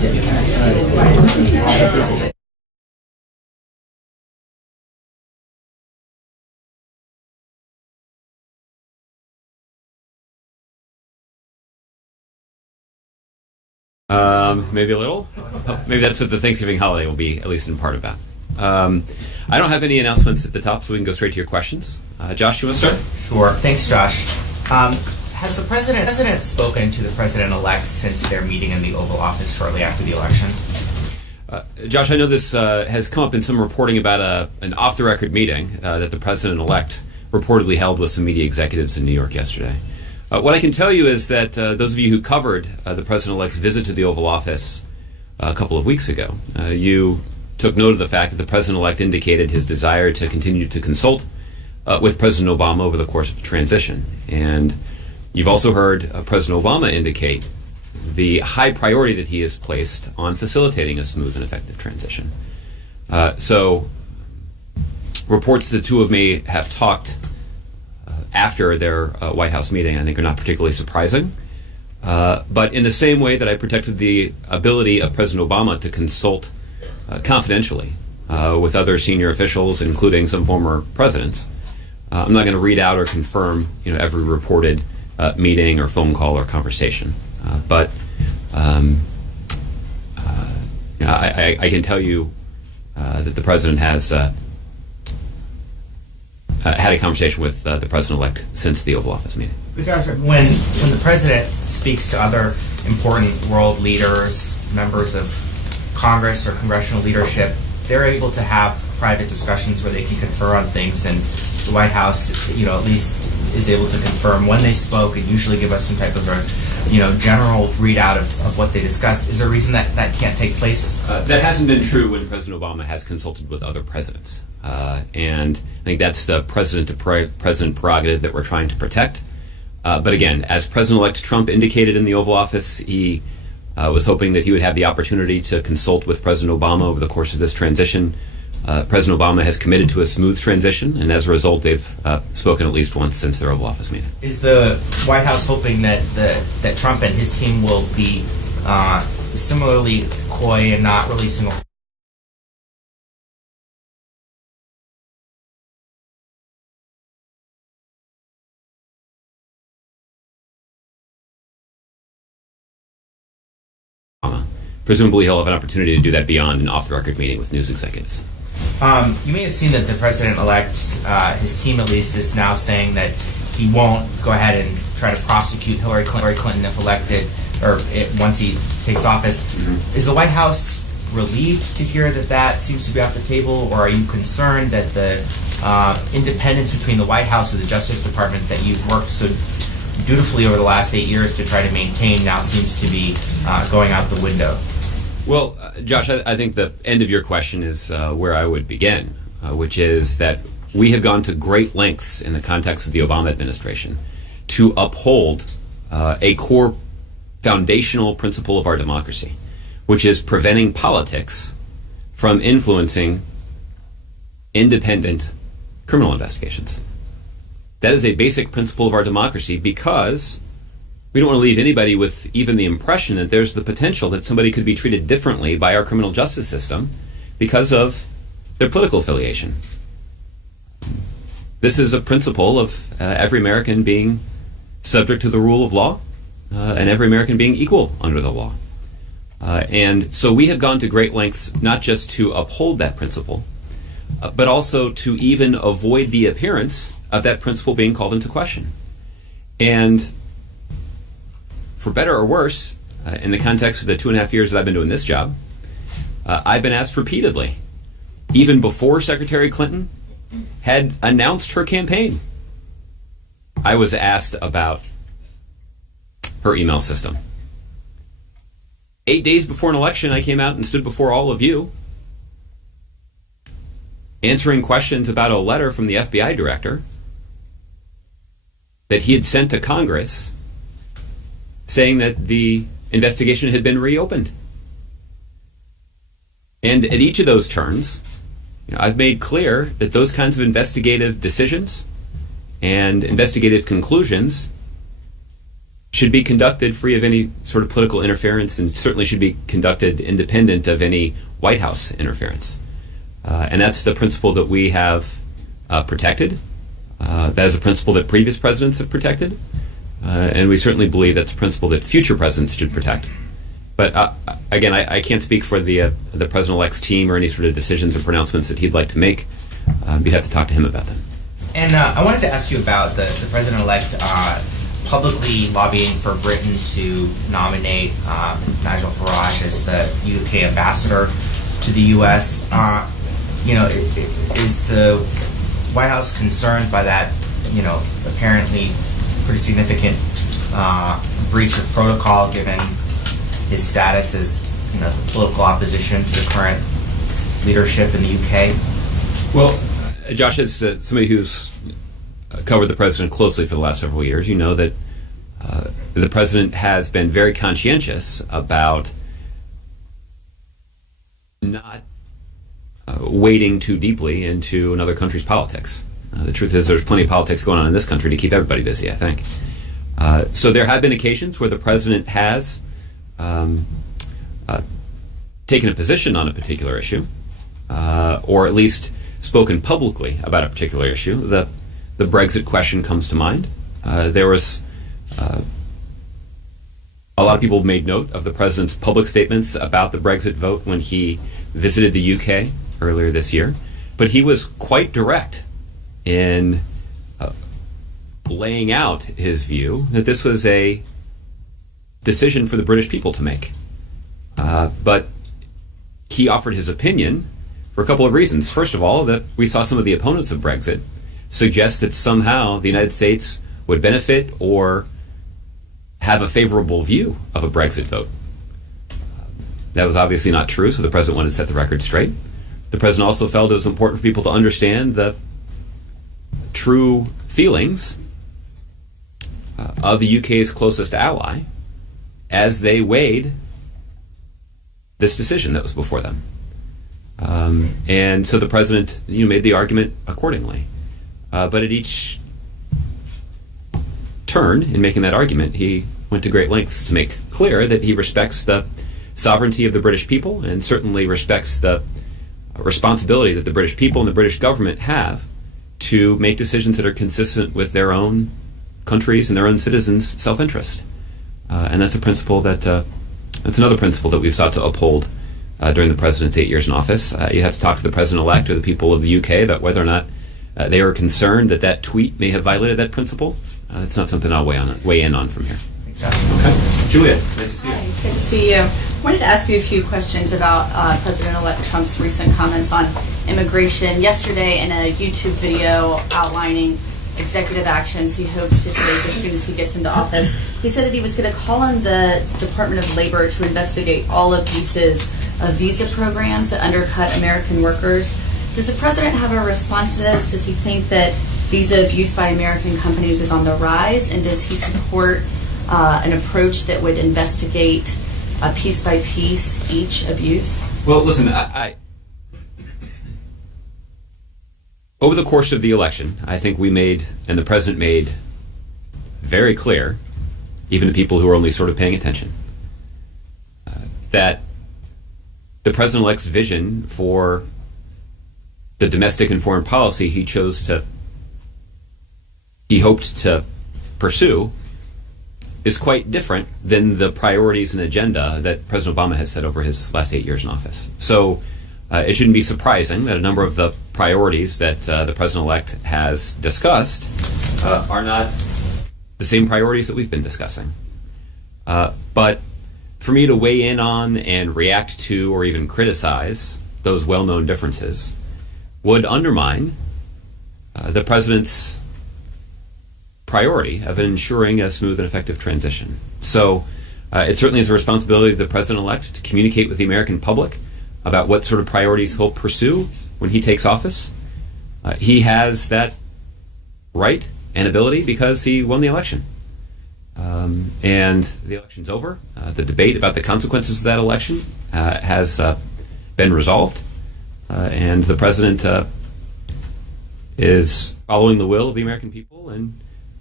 Maybe a little. Maybe that's what the Thanksgiving holiday will be, at least in part about. I don't have any announcements at the top, so we can go straight to your questions. Josh, you want to start? Sure. Thanks, Josh. Has the president spoken to the president-elect since their meeting in the Oval Office shortly after the election? Josh, I know this has come up in some reporting about an off-the-record meeting that the president-elect reportedly held with some media executives in New York yesterday. What I can tell you is that those of you who covered the president-elect's visit to the Oval Office a couple of weeks ago, you took note of the fact that the president-elect indicated his desire to continue to consult with President Obama over the course of the transition. And you've also heard President Obama indicate the high priority that he has placed on facilitating a smooth and effective transition. So reports the two of me have talked after their White House meeting, I think, are not particularly surprising. But in the same way that I protected the ability of President Obama to consult confidentially with other senior officials, including some former presidents, I'm not going to read out or confirm, every reported meeting or phone call or conversation. But I can tell you that the president has had a conversation with the president-elect since the Oval Office meeting. Josh, when the president speaks to other important world leaders, members of Congress or congressional leadership, they're able to have private discussions where they can confer on things, and the White House, at least is able to confirm when they spoke and usually give us some type of a, general readout of what they discussed. Is there a reason that can't take place? That hasn't been true when President Obama has consulted with other presidents. And I think that's the president-to-president prerogative that we're trying to protect. But again, as President-elect Trump indicated in the Oval Office, he was hoping that he would have the opportunity to consult with President Obama over the course of this transition. President Obama has committed to a smooth transition, and as a result, they've spoken at least once since their Oval Office meeting. Is the White House hoping that Trump and his team will be similarly coy and not releasing a Presumably he'll have an opportunity to do that beyond an off-the-record meeting with news executives. You may have seen that the president-elect, his team at least, is now saying that he won't go ahead and try to prosecute Hillary Clinton if elected, or once he takes office. Mm-hmm. Is the White House relieved to hear that seems to be off the table, or are you concerned that the independence between the White House and the Justice Department that you've worked so dutifully over the last 8 years to try to maintain now seems to be going out the window? Well, Josh, I think the end of your question is where I would begin, which is that we have gone to great lengths in the context of the Obama administration to uphold a core foundational principle of our democracy, which is preventing politics from influencing independent criminal investigations. That is a basic principle of our democracy because we don't want to leave anybody with even the impression that there's the potential that somebody could be treated differently by our criminal justice system because of their political affiliation. This is a principle of every American being subject to the rule of law and every American being equal under the law. And so we have gone to great lengths not just to uphold that principle, but also to even avoid the appearance of that principle being called into question. And for better or worse, in the context of the 2.5 years that I've been doing this job, I've been asked repeatedly, even before Secretary Clinton had announced her campaign, I was asked about her email system. 8 days before an election, I came out and stood before all of you answering questions about a letter from the FBI director that he had sent to Congress saying that the investigation had been reopened. And at each of those turns, I've made clear that those kinds of investigative decisions and investigative conclusions should be conducted free of any sort of political interference, and certainly should be conducted independent of any White House interference. And that's the principle that we have protected. That is a principle that previous presidents have protected. And we certainly believe that's a principle that future presidents should protect. But again, I can't speak for the president-elect's team or any sort of decisions or pronouncements that he'd like to make. You'd have to talk to him about them. And I wanted to ask you about the president-elect publicly lobbying for Britain to nominate Nigel Farage as the UK ambassador to the U.S. Is the White House concerned by that, apparently pretty significant breach of protocol given his status as, the political opposition to the current leadership in the UK? Well, Josh, as somebody who's covered the president closely for the last several years, you know that the president has been very conscientious about not wading too deeply into another country's politics. The truth is there's plenty of politics going on in this country to keep everybody busy, I think. So there have been occasions where the president has taken a position on a particular issue, or at least spoken publicly about a particular issue. The Brexit question comes to mind. There was a lot of people made note of the president's public statements about the Brexit vote when he visited the UK earlier this year, but he was quite direct in laying out his view that this was a decision for the British people to make. But he offered his opinion for a couple of reasons. First of all, that we saw some of the opponents of Brexit suggest that somehow the United States would benefit or have a favorable view of a Brexit vote. That was obviously not true, so the president wanted to set the record straight. The president also felt it was important for people to understand the true feelings of the UK's closest ally as they weighed this decision that was before them. And so the president made the argument accordingly. But at each turn in making that argument, he went to great lengths to make clear that he respects the sovereignty of the British people and certainly respects the responsibility that the British people and the British government have to make decisions that are consistent with their own countries and their own citizens' self-interest. And that's a principle that's another principle that we've sought to uphold during the president's 8 years in office. You have to talk to the president-elect or the people of the UK about whether or not they are concerned that that tweet may have violated that principle. It's not something I'll weigh in on from here. Exactly. Okay. Julia, nice to see you. Hi, good to see you. I wanted to ask you a few questions about President-elect Trump's recent comments on immigration. Yesterday, in a YouTube video outlining executive actions he hopes to take as soon as he gets into office, he said that he was going to call on the Department of Labor to investigate all abuses of visa programs that undercut American workers. Does the president have a response to this? Does he think that visa abuse by American companies is on the rise? And does he support an approach that would investigate piece by piece each abuse? Well, listen, I over the course of the election, I think we made, and the president made, very clear, even to people who are only sort of paying attention, that the president-elect's vision for the domestic and foreign policy he hoped to pursue is quite different than the priorities and agenda that President Obama has set over his last 8 years in office. So it shouldn't be surprising that a number of the priorities that the president-elect has discussed are not the same priorities that we've been discussing. But for me to weigh in on and react to or even criticize those well-known differences would undermine the president's priority of ensuring a smooth and effective transition. So it certainly is a responsibility of the president-elect to communicate with the American public about what sort of priorities he'll pursue when he takes office. He has that right and ability because he won the election. And the election's over. The debate about the consequences of that election has been resolved. And the president is following the will of the American people and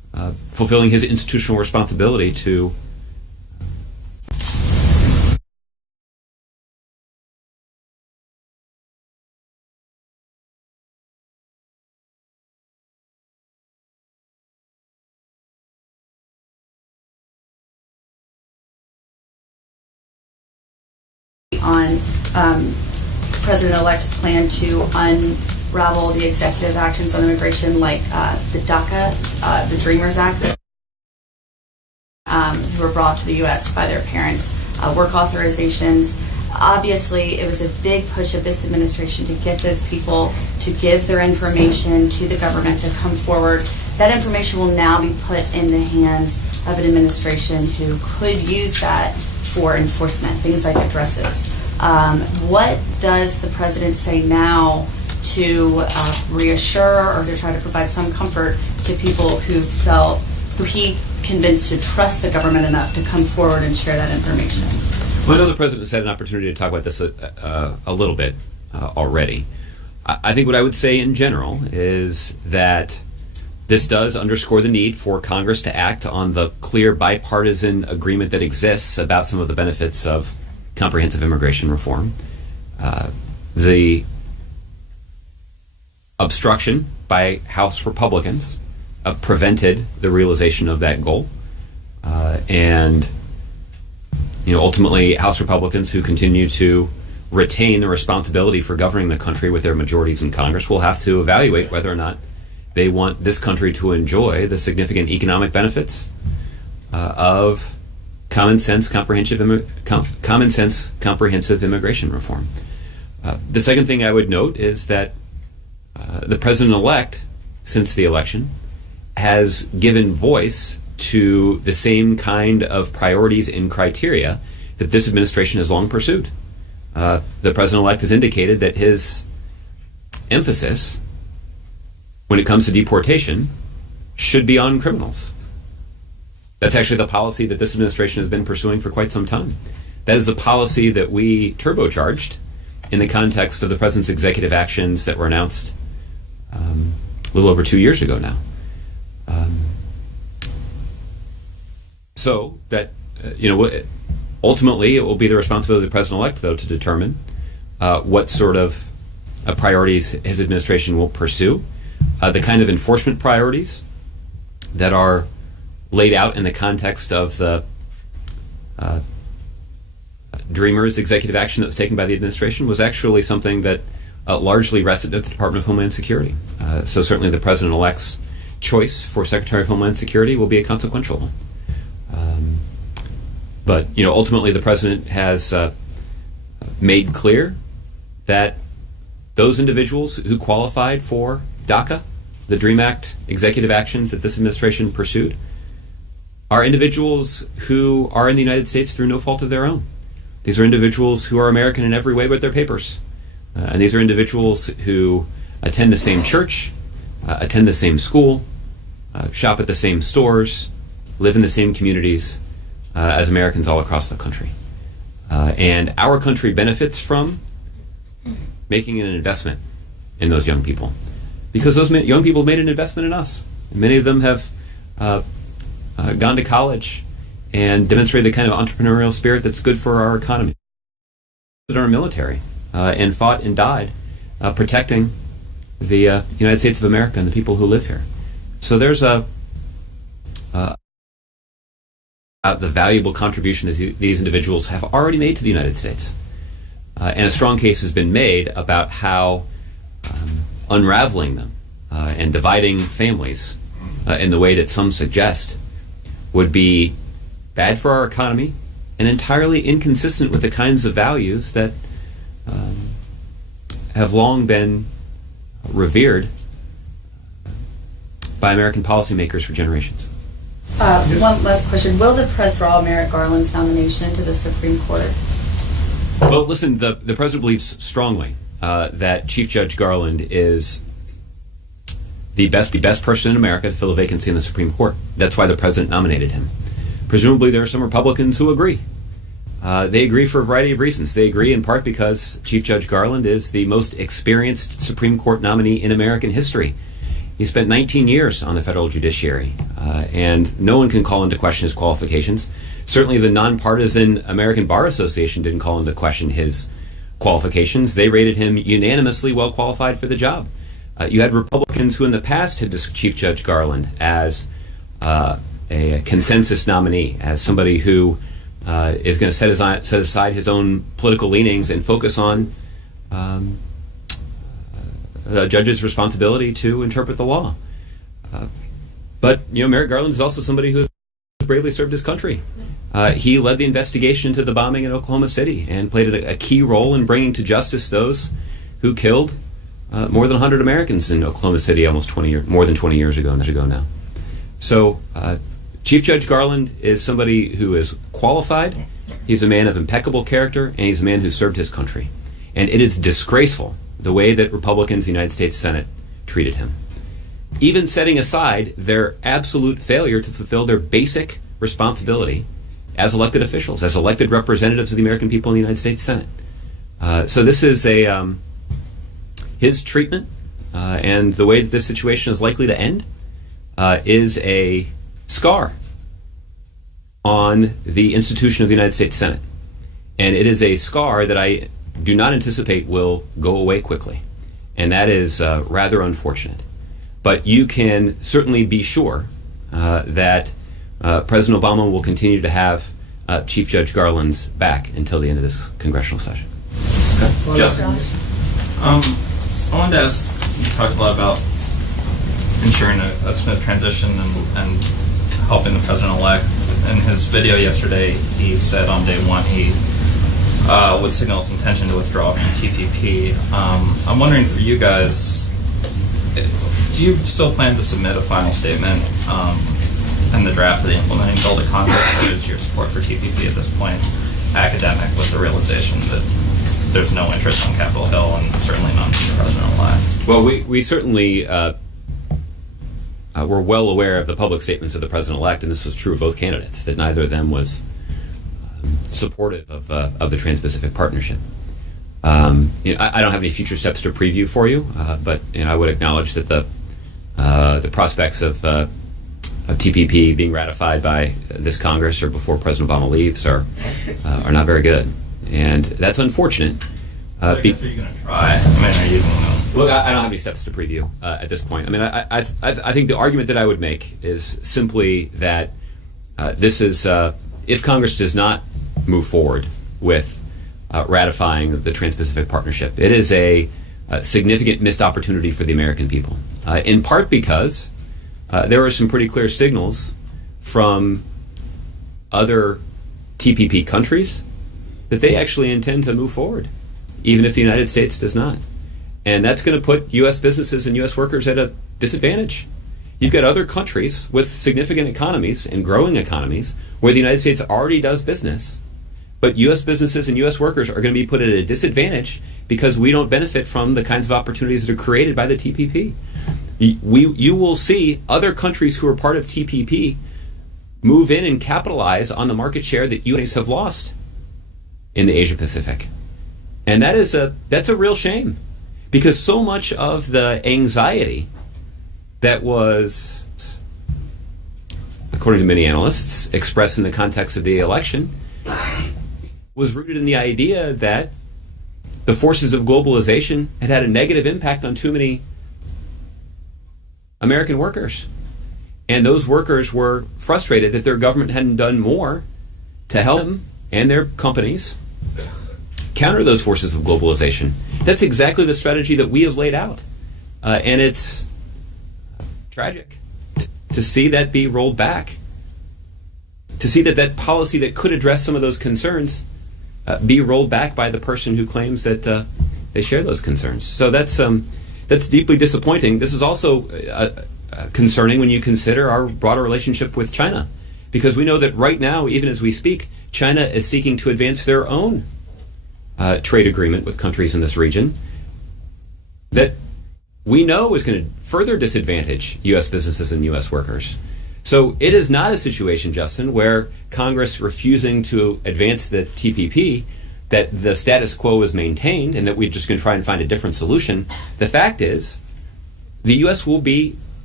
fulfilling his institutional responsibility to on President-elect's plan to unravel the executive actions on immigration, like the DACA, the Dreamers Act, who were brought to the U.S. by their parents, work authorizations. Obviously, it was a big push of this administration to get those people to give their information to the government to come forward. That information will now be put in the hands of an administration who could use that for enforcement, things like addresses. What does the president say now to reassure or to try to provide some comfort to people who he convinced to trust the government enough to come forward and share that information? Well, I know the president has had an opportunity to talk about this a little bit already. I think what I would say in general is that this does underscore the need for Congress to act on the clear bipartisan agreement that exists about some of the benefits of comprehensive immigration reform. The obstruction by House Republicans prevented the realization of that goal. And ultimately, House Republicans who continue to retain the responsibility for governing the country with their majorities in Congress will have to evaluate whether or not they want this country to enjoy the significant economic benefits of common sense comprehensive immigration reform. The second thing I would note is that the president-elect, since the election, has given voice to the same kind of priorities and criteria that this administration has long pursued. The president-elect has indicated that his emphasis when it comes to deportation should be on criminals. That's actually the policy that this administration has been pursuing for quite some time. That is the policy that we turbocharged in the context of the president's executive actions that were announced a little over 2 years ago now. So that, ultimately it will be the responsibility of the president-elect, though, to determine what sort of priorities his administration will pursue. The kind of enforcement priorities that are laid out in the context of the Dreamers executive action that was taken by the administration was actually something that largely rested at the Department of Homeland Security. So certainly the president-elect's choice for Secretary of Homeland Security will be a consequential one. But ultimately the president has made clear that those individuals who qualified for DACA, the DREAM Act executive actions that this administration pursued, are individuals who are in the United States through no fault of their own. These are individuals who are American in every way but their papers. And these are individuals who attend the same church, attend the same school, shop at the same stores, live in the same communities as Americans all across the country. And our country benefits from making an investment in those young people, because those young people made an investment in us. And many of them have gone to college and demonstrated the kind of entrepreneurial spirit that's good for our economy. In our military and fought and died protecting the United States of America and the people who live here. So there's the valuable contribution that these individuals have already made to the United States. And a strong case has been made about how unraveling them and dividing families in the way that some suggest would be bad for our economy and entirely inconsistent with the kinds of values that have long been revered by American policymakers for generations. One last question. Will the press draw Merrick Garland's nomination to the Supreme Court? Well, listen, the president believes strongly that Chief Judge Garland is the best person in America to fill a vacancy in the Supreme Court. That's why the president nominated him. Presumably there are some Republicans who agree. They agree for a variety of reasons. They agree in part because Chief Judge Garland is the most experienced Supreme Court nominee in American history. He spent 19 years on the federal judiciary, and no one can call into question his qualifications. Certainly the nonpartisan American Bar Association didn't call into question his qualifications. They rated him unanimously well qualified for the job. You had Republicans who in the past had discussed Chief Judge Garland as a consensus nominee, as somebody who is going to set aside his own political leanings and focus on the judge's responsibility to interpret the law. But Merrick Garland is also somebody who has bravely served his country. He led the investigation into the bombing in Oklahoma City and played a key role in bringing to justice those who killed more than 100 Americans in Oklahoma City more than 20 years ago now. So Chief Judge Garland is somebody who is qualified. He's a man of impeccable character, and he's a man who served his country. And it is disgraceful the way that Republicans in the United States Senate treated him. Even setting aside their absolute failure to fulfill their basic responsibility as elected officials, as elected representatives of the American people in the United States Senate. So this is his treatment, and the way that this situation is likely to end is a scar on the institution of the United States Senate. And it is a scar that I do not anticipate will go away quickly. And that is rather unfortunate. But you can certainly be sure that President Obama will continue to have Chief Judge Garland's back until the end of this congressional session. Okay. Justin, I wanted to ask, you talked a lot about ensuring a smooth transition and helping the president-elect. In his video yesterday, he said on day one he would signal his intention to withdraw from TPP. I'm wondering for you guys, do you still plan to submit a final statement in the draft of the implementing bill to Congress, or is your support for TPP at this point academic with the realization that there's no interest on Capitol Hill and certainly not from the president-elect? Well, we certainly were well aware of the public statements of the president-elect, and this was true of both candidates, that neither of them was supportive of the Trans-Pacific Partnership. I don't have any future steps to preview for you, but I would acknowledge that the prospects of TPP being ratified by this Congress or before President Obama leaves are not very good, and that's unfortunate. I guess are you going to try? Are you going to... Look, I don't have any steps to preview at this point. I think the argument that I would make is simply that this is, if Congress does not move forward with ratifying the Trans-Pacific Partnership, it is a significant missed opportunity for the American people, in part because there are some pretty clear signals from other TPP countries that they actually intend to move forward, even if the United States does not. And that's going to put U.S. businesses and U.S. workers at a disadvantage. You've got other countries with significant economies and growing economies where the United States already does business, but U.S. businesses and U.S. workers are going to be put at a disadvantage because we don't benefit from the kinds of opportunities that are created by the TPP. You will see other countries who are part of TPP move in and capitalize on the market share that U.S. have lost in the Asia Pacific. And that's a real shame, because so much of the anxiety that was, according to many analysts, expressed in the context of the election was rooted in the idea that the forces of globalization had a negative impact on too many American workers. And those workers were frustrated that their government hadn't done more to help them and their companies counter those forces of globalization. That's exactly the strategy that we have laid out. And it's tragic to see that be rolled back, to see that policy that could address some of those concerns be rolled back by the person who claims that they share those concerns. So that's deeply disappointing. This is also concerning when you consider our broader relationship with China, because we know that right now, even as we speak, China is seeking to advance their own trade agreement with countries in this region that we know is going to further disadvantage U.S. businesses and U.S. workers. So it is not a situation, Justin, where Congress refusing to advance the TPP, that the status quo is maintained and that we're just going to try and find a different solution. The fact is, the U.S. will be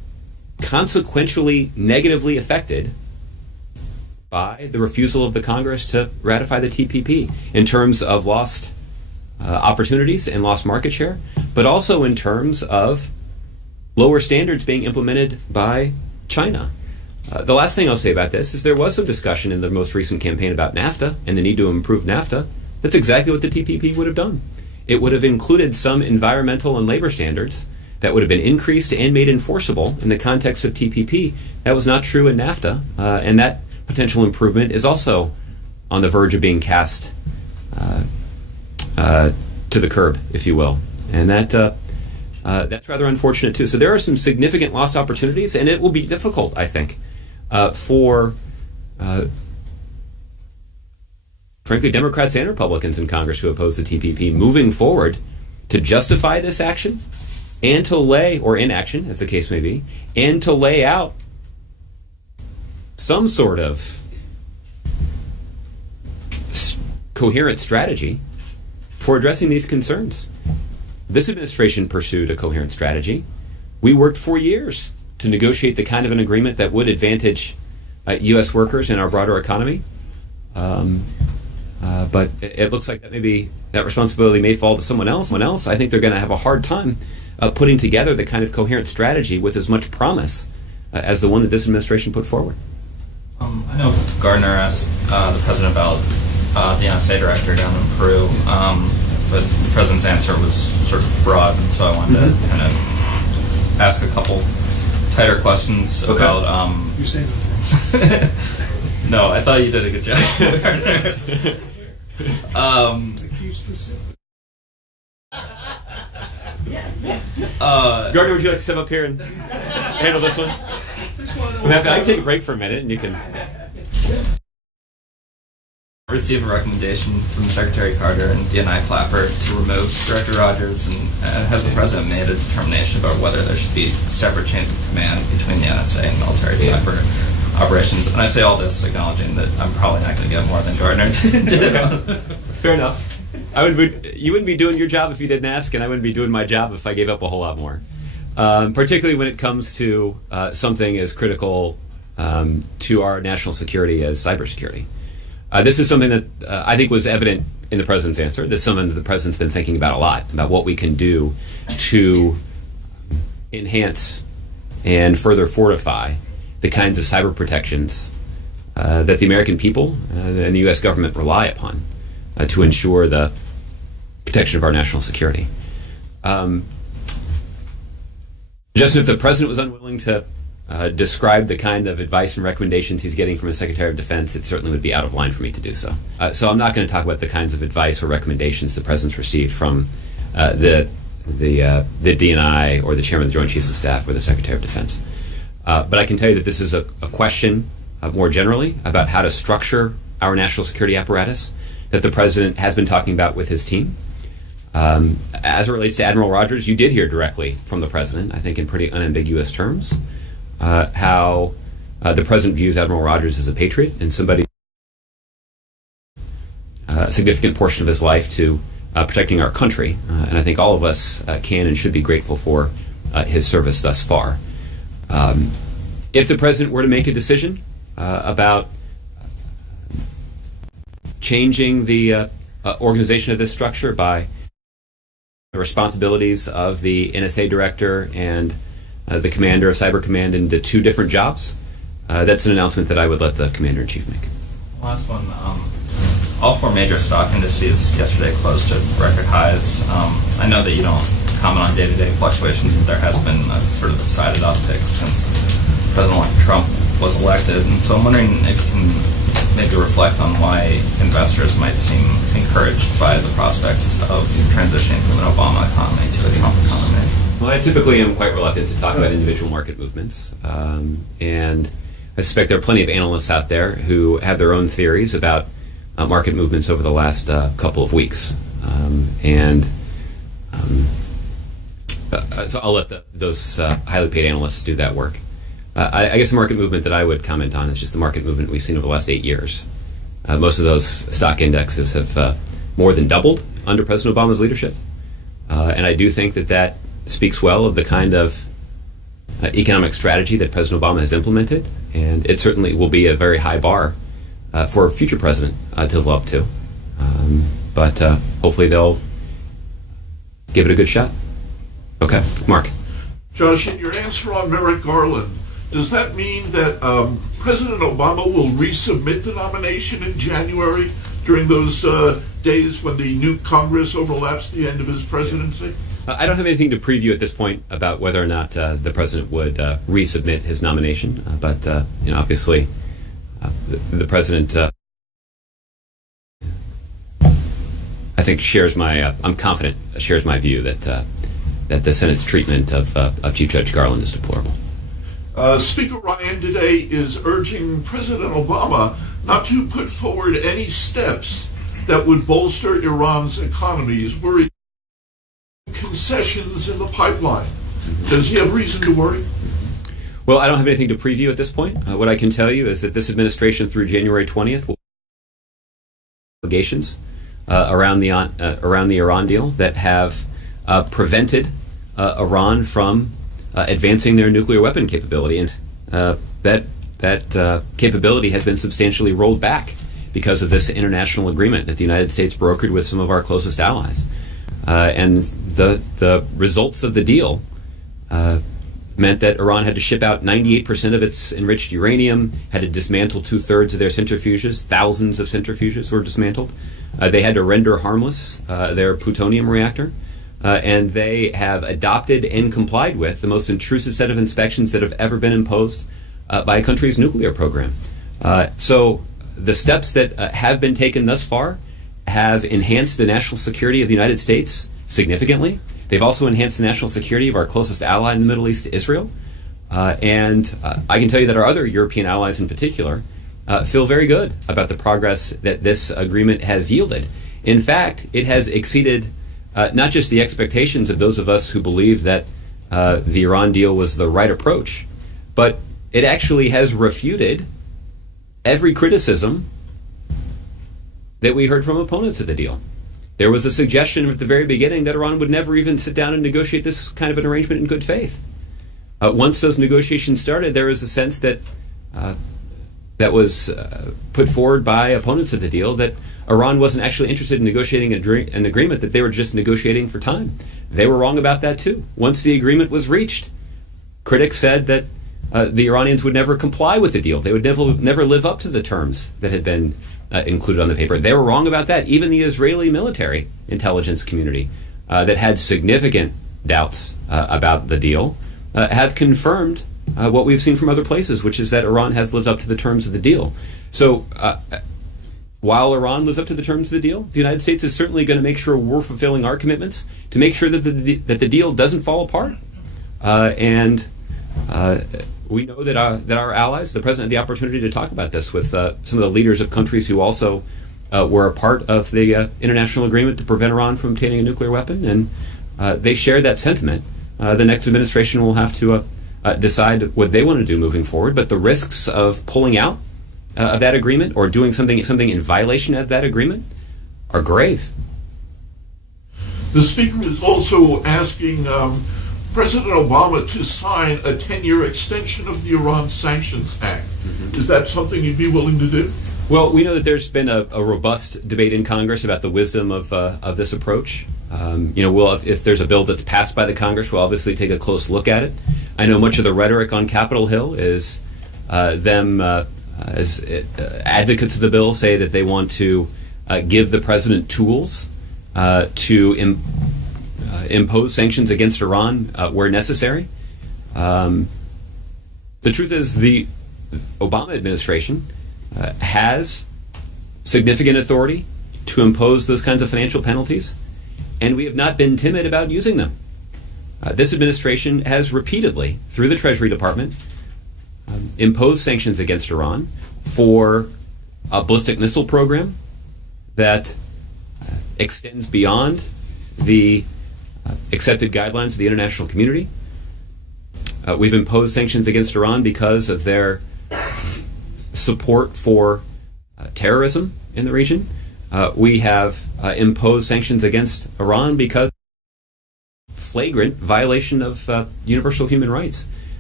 consequentially negatively affected by the refusal of the Congress to ratify the TPP in terms of lost opportunities and lost market share, but also in terms of lower standards being implemented by China. The last thing I'll say about this is there was some discussion in the most recent campaign about NAFTA and the need to improve NAFTA. That's exactly what the TPP would have done. It would have included some environmental and labor standards that would have been increased and made enforceable in the context of TPP. That was not true in NAFTA, and that potential improvement is also on the verge of being cast to the curb, if you will. And that's rather unfortunate, too. So there are some significant lost opportunities, and it will be difficult, I think, for, frankly, Democrats and Republicans in Congress who oppose the TPP moving forward to justify this action and to lay, or inaction, as the case may be, and to lay out some sort of coherent strategy for addressing these concerns. This administration pursued a coherent strategy. We worked for years to negotiate the kind of an agreement that would advantage U.S. workers and our broader economy. But it looks like that responsibility may fall to someone else. I think they're going to have a hard time putting together the kind of coherent strategy with as much promise as the one that this administration put forward. I know Gardner asked the president about the NSA director down in Peru, but the president's answer was sort of broad, and so I wanted to kind of ask a couple tighter questions about. You saying? No, I thought you did a good job. Gardner, would you like to step up here and handle this one? I can take a break for a minute, and you can. Receive a recommendation from Secretary Carter and DNI Clapper to remove Director Rogers, and has the president made a determination about whether there should be separate chains of command between the NSA and military cyber operations? And I say all this acknowledging that I'm probably not going to get more than Gardner did. Fair enough. You wouldn't be doing your job if you didn't ask, and I wouldn't be doing my job if I gave up a whole lot more. Particularly when it comes to something as critical to our national security as cybersecurity. This is something that I think was evident in the president's answer. This is something that the president's been thinking about a lot, about what we can do to enhance and further fortify the kinds of cyber protections that the American people and the U.S. government rely upon to ensure the protection of our national security. Just if the president was unwilling to describe the kind of advice and recommendations he's getting from his Secretary of Defense, it certainly would be out of line for me to do so. So I'm not going to talk about the kinds of advice or recommendations the president's received from the DNI or the Chairman of the Joint Chiefs of Staff or the Secretary of Defense. But I can tell you that this is a question more generally about how to structure our national security apparatus that the president has been talking about with his team. As it relates to Admiral Rogers, you did hear directly from the president, I think in pretty unambiguous terms, how the president views Admiral Rogers as a patriot and somebody a significant portion of his life to protecting our country. And I think all of us can and should be grateful for his service thus far. If the president were to make a decision about changing the organization of this structure by the responsibilities of the NSA director and the commander of Cyber Command into two different jobs, that's an announcement that I would let the commander-in-chief make. Last one. All four major stock indices yesterday closed at record highs. I know that you don't comment on day-to-day fluctuations, but there has been a sort of decided uptick since President Trump was elected. And so I'm wondering if you can maybe reflect on why investors might seem encouraged by the prospect of transitioning from an Obama economy to a Trump economy. Well, I typically am quite reluctant to talk about individual market movements. And I suspect there are plenty of analysts out there who have their own theories about market movements over the last couple of weeks. So I'll let those highly paid analysts do that work. I guess the market movement that I would comment on is just the market movement we've seen over the last 8 years. Most of those stock indexes have more than doubled under President Obama's leadership. And I do think that speaks well of the kind of economic strategy that President Obama has implemented, and it certainly will be a very high bar for a future president to live up to. But hopefully they'll give it a good shot. Okay, Mark. Josh, in your answer on Merrick Garland, does that mean that President Obama will resubmit the nomination in January during those days when the new Congress overlaps the end of his presidency? I don't have anything to preview at this point about whether or not the president would resubmit his nomination, but obviously the president, I think, shares my. I'm confident shares my view that the Senate's treatment of Chief Judge Garland is deplorable. Speaker Ryan today is urging President Obama not to put forward any steps that would bolster Iran's economy. He's worried concessions in the pipeline. Does he have reason to worry? Well, I don't have anything to preview at this point. What I can tell you is that this administration through January 20th will allegations around the Iran deal that have prevented Iran from advancing their nuclear weapon capability, and that capability has been substantially rolled back because of this international agreement that the United States brokered with some of our closest allies. And the results of the deal meant that Iran had to ship out 98% of its enriched uranium, had to dismantle 2/3 of their centrifuges. Thousands of centrifuges were dismantled. They had to render harmless their plutonium reactor. And they have adopted and complied with the most intrusive set of inspections that have ever been imposed by a country's nuclear program. So the steps that have been taken thus far have enhanced the national security of the United States significantly. They've also enhanced the national security of our closest ally in the Middle East, Israel. And I can tell you that our other European allies in particular feel very good about the progress that this agreement has yielded. In fact, it has exceeded not just the expectations of those of us who believe that the Iran deal was the right approach, but it actually has refuted every criticism that we heard from opponents of the deal. There was a suggestion at the very beginning that Iran would never even sit down and negotiate this kind of an arrangement in good faith. Once those negotiations started, there was a sense that that was put forward by opponents of the deal that Iran wasn't actually interested in negotiating an agreement, that they were just negotiating for time. They were wrong about that too. Once the agreement was reached, critics said that the Iranians would never comply with the deal. They would never live up to the terms that had been included on the paper. They were wrong about that. Even the Israeli military intelligence community that had significant doubts about the deal have confirmed what we've seen from other places, which is that Iran has lived up to the terms of the deal. So while Iran lives up to the terms of the deal, the United States is certainly going to make sure we're fulfilling our commitments to make sure that the deal doesn't fall apart. And we know that our allies, the President had the opportunity to talk about this with some of the leaders of countries who also were a part of the international agreement to prevent Iran from obtaining a nuclear weapon, and they share that sentiment. The next administration will have to decide what they want to do moving forward, but the risks of pulling out of that agreement or doing something in violation of that agreement are grave. The Speaker is also asking President Obama to sign a 10-year extension of the Iran Sanctions Act. Mm-hmm. Is that something you'd be willing to do? Well, we know that there's been a robust debate in Congress about the wisdom of this approach. If there's a bill that's passed by the Congress, we'll obviously take a close look at it. I know much of the rhetoric on Capitol Hill is them as advocates of the bill say that they want to give the president tools to impose sanctions against Iran where necessary. The truth is the Obama administration has significant authority to impose those kinds of financial penalties, and we have not been timid about using them. This administration has repeatedly, through the Treasury Department, imposed sanctions against Iran for a ballistic missile program that extends beyond the accepted guidelines of the international community. We've imposed sanctions against Iran because of their support for terrorism in the region. We have imposed sanctions against Iran because of flagrant violation of universal human rights.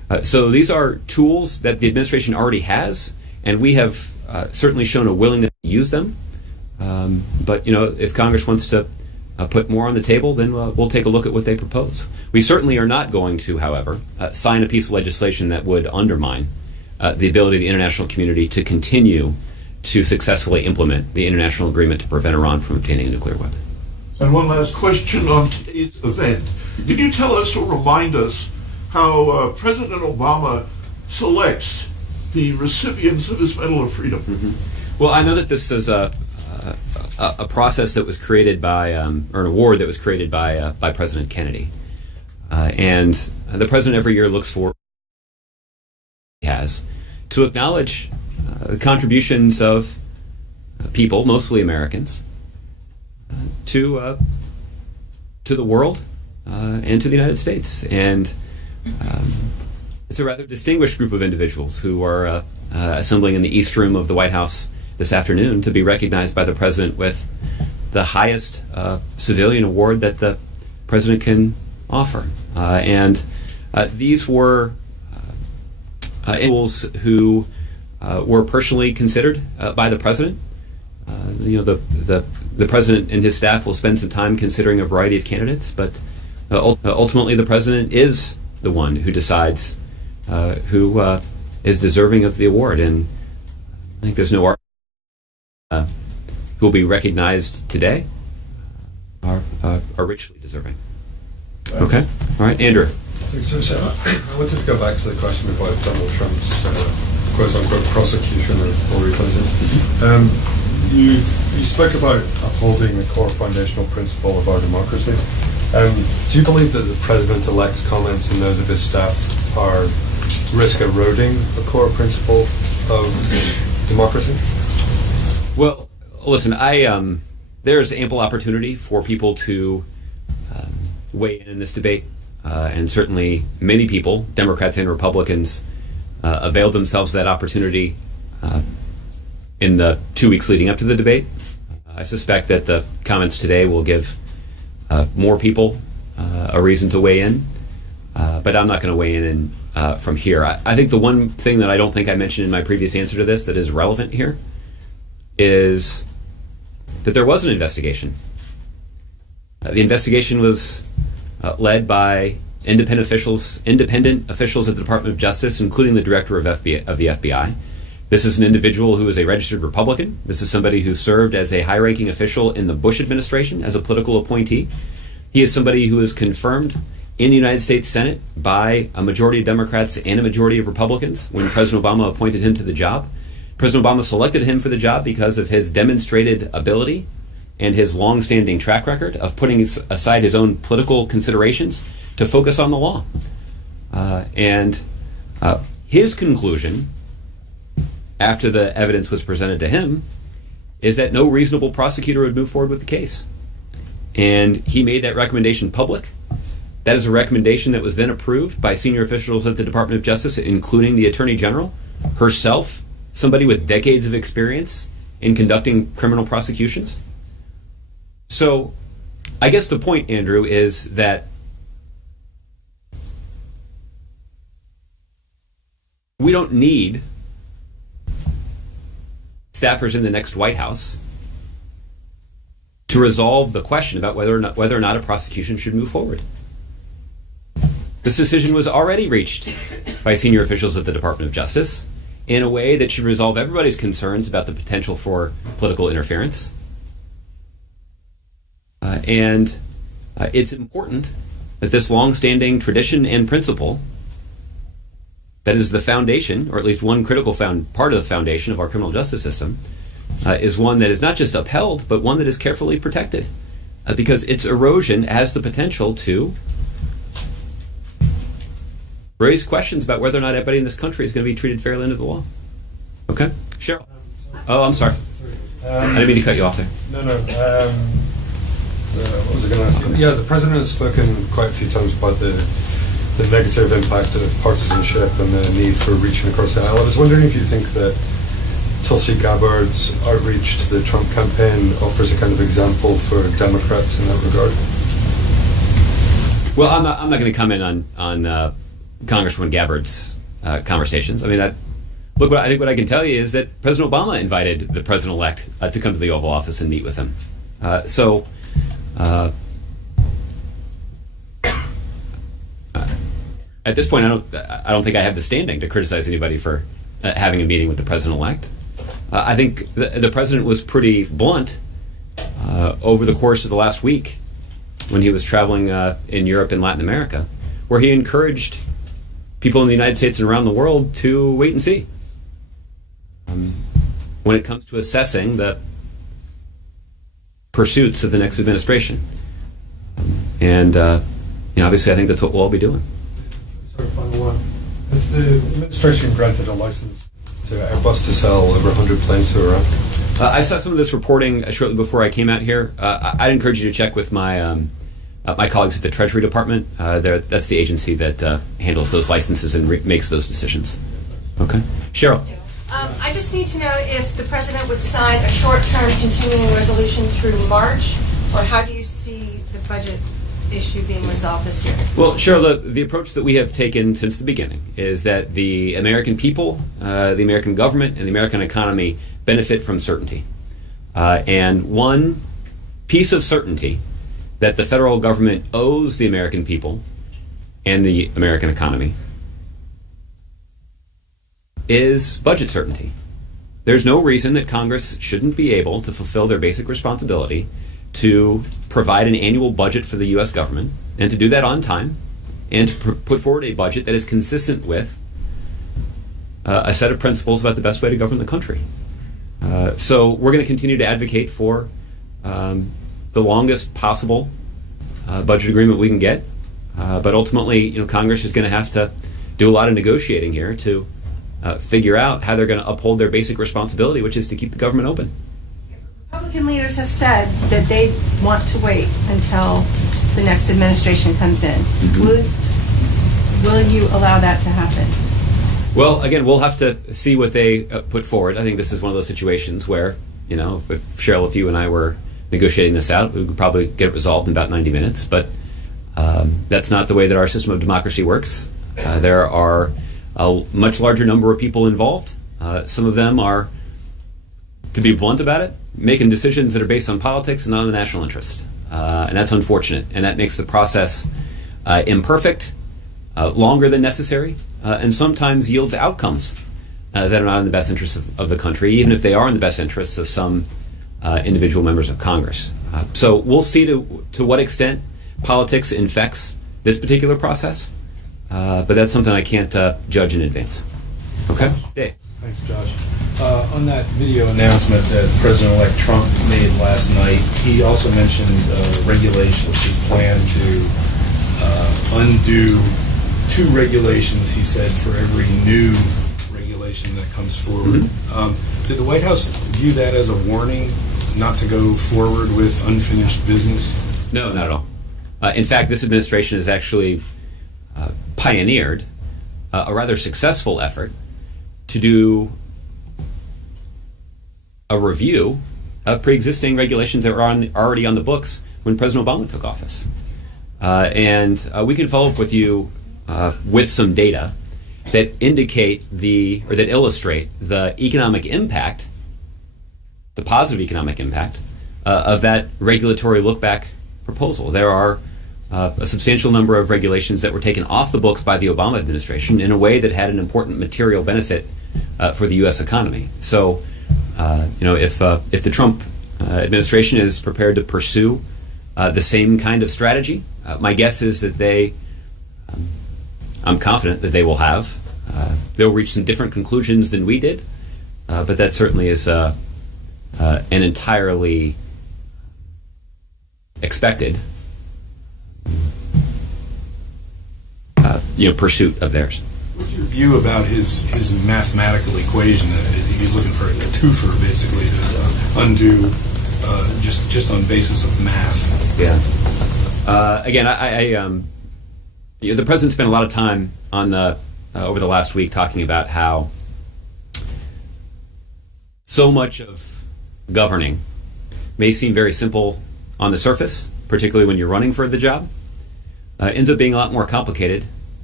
So these are tools that the administration already has, and we have certainly shown a willingness to use them. But if Congress wants to put more on the table, then we'll take a look at what they propose. We certainly are not going to, however, sign a piece of legislation that would undermine the ability of the international community to continue to successfully implement the international agreement to prevent Iran from obtaining a nuclear weapon. And one last question on today's event. Can you tell us or remind us how President Obama selects the recipients of his Medal of Freedom? Mm-hmm. Well, I know that this is a process that was created by, or an award that was created by President Kennedy. And the president every year looks for he has to acknowledge the contributions of people, mostly Americans, to the world and to the United States. And it's a rather distinguished group of individuals who are assembling in the East Room of the White House this afternoon to be recognized by the president with the highest civilian award that the president can offer. And these were individuals who were personally considered by the president. The president and his staff will spend some time considering a variety of candidates, but ultimately the president is the one who decides who is deserving of the award. And I think there's no argument who will be recognized today are richly deserving. Okay. All right, Andrew. Thanks, Josh. I wanted to go back to the question about Donald Trump's quote-unquote prosecution of Hillary Clinton. You spoke about upholding the core foundational principle of our democracy. Do you believe that the president-elect's comments and those of his staff risk eroding the core principle of democracy? Well, listen, there's ample opportunity for people to weigh in this debate, and certainly many people, Democrats and Republicans, availed themselves of that opportunity in the 2 weeks leading up to the debate. I suspect that the comments today will give more people a reason to weigh in, but I'm not going to weigh in from here. I think the one thing that I don't think I mentioned in my previous answer to this that is relevant here is that there was an investigation. The investigation was led by independent officials at the Department of Justice, including the director of the FBI. This is an individual who is a registered Republican. This is somebody who served as a high-ranking official in the Bush administration as a political appointee. He is somebody who is confirmed in the United States Senate by a majority of Democrats and a majority of Republicans when President Obama appointed him to the job. President Obama selected him for the job because of his demonstrated ability and his long-standing track record of putting aside his own political considerations to focus on the law. And his conclusion, after the evidence was presented to him, is that no reasonable prosecutor would move forward with the case. And he made that recommendation public. That is a recommendation that was then approved by senior officials at the Department of Justice, including the Attorney General herself, somebody with decades of experience in conducting criminal prosecutions. So I guess the point, Andrew, is that we don't need staffers in the next White House to resolve the question about whether or not a prosecution should move forward. This decision was already reached by senior officials at the Department of Justice in a way that should resolve everybody's concerns about the potential for political interference. And it's important that this long-standing tradition and principle that is the foundation, or at least one critical part of the foundation of our criminal justice system, is one that is not just upheld, but one that is carefully protected, because its erosion has the potential to raise questions about whether or not everybody in this country is going to be treated fairly under the law. Okay? Cheryl? Oh, I'm sorry. I didn't mean to cut you off there. No. What was I going to ask you? Yeah, the president has spoken quite a few times about the negative impact of partisanship and the need for reaching across the aisle. I was wondering if you think that Tulsi Gabbard's outreach to the Trump campaign offers a kind of example for Democrats in that regard. Well, I'm not going to comment on Congresswoman Gabbard's conversations. I mean, I think what I can tell you is that President Obama invited the president-elect to come to the Oval Office and meet with him. At this point, I don't think I have the standing to criticize anybody for having a meeting with the president-elect. I think the president was pretty blunt over the course of the last week when he was traveling in Europe and Latin America, where he encouraged people in the United States and around the world to wait and see when it comes to assessing the pursuits of the next administration. And obviously, I think that's what we'll all be doing. Sorry, final one. Has the administration granted a license to Airbus to sell over 100 planes to Iran? I saw some of this reporting shortly before I came out here. I'd encourage you to check with my my colleagues at the Treasury Department. That's the agency that handles those licenses and makes those decisions. Okay. Cheryl. I just need to know if the president would sign a short-term continuing resolution through March, or how do you see the budget issue being resolved this year? Well, Cheryl, the approach that we have taken since the beginning is that the American people, the American government, and the American economy benefit from certainty. And one piece of certainty that the federal government owes the American people and the American economy is budget certainty. There's no reason that Congress shouldn't be able to fulfill their basic responsibility to provide an annual budget for the U.S. government, and to do that on time, and to put forward a budget that is consistent with a set of principles about the best way to govern the country. So we're going to continue to advocate for the longest possible budget agreement we can get, but ultimately, Congress is going to have to do a lot of negotiating here to figure out how they're going to uphold their basic responsibility, which is to keep the government open. Republican leaders have said that they want to wait until the next administration comes in. Mm-hmm. Will you allow that to happen? Well, again, we'll have to see what they put forward. I think this is one of those situations where, if Cheryl, if you and I were negotiating this out, we would probably get it resolved in about 90 minutes. But that's not the way that our system of democracy works. There are a much larger number of people involved. Some of them are, to be blunt about it, making decisions that are based on politics and not on the national interest. And that's unfortunate. And that makes the process imperfect, longer than necessary, and sometimes yields outcomes that are not in the best interests of the country, even if they are in the best interests of some individual members of Congress. So we'll see to what extent politics infects this particular process, but that's something I can't judge in advance. Okay? Dave. Thanks, Josh. On that video announcement that President-elect Trump made last night, he also mentioned regulations. He planned to undo 2 regulations, he said, for every new regulation that comes forward. Mm-hmm. Did the White House view that as a warning not to go forward with unfinished business? No, not at all. In fact, this administration has actually pioneered a rather successful effort to do a review of pre-existing regulations that were already on the books when President Obama took office. And we can follow up with you with some data that indicate that illustrate the economic impact, the positive economic impact of that regulatory look-back proposal. There are a substantial number of regulations that were taken off the books by the Obama administration in a way that had an important material benefit for the U.S. economy. So, if the Trump administration is prepared to pursue the same kind of strategy, my guess is that I'm confident that they will have. They'll reach some different conclusions than we did, but that certainly is an entirely expected pursuit of theirs. What's your view about his mathematical equation? He's looking for a twofer, basically, to undo just on basis of math. Yeah. Again, the president spent a lot of time on over the last week talking about how so much of governing may seem very simple on the surface, particularly when you're running for the job, ends up being a lot more complicated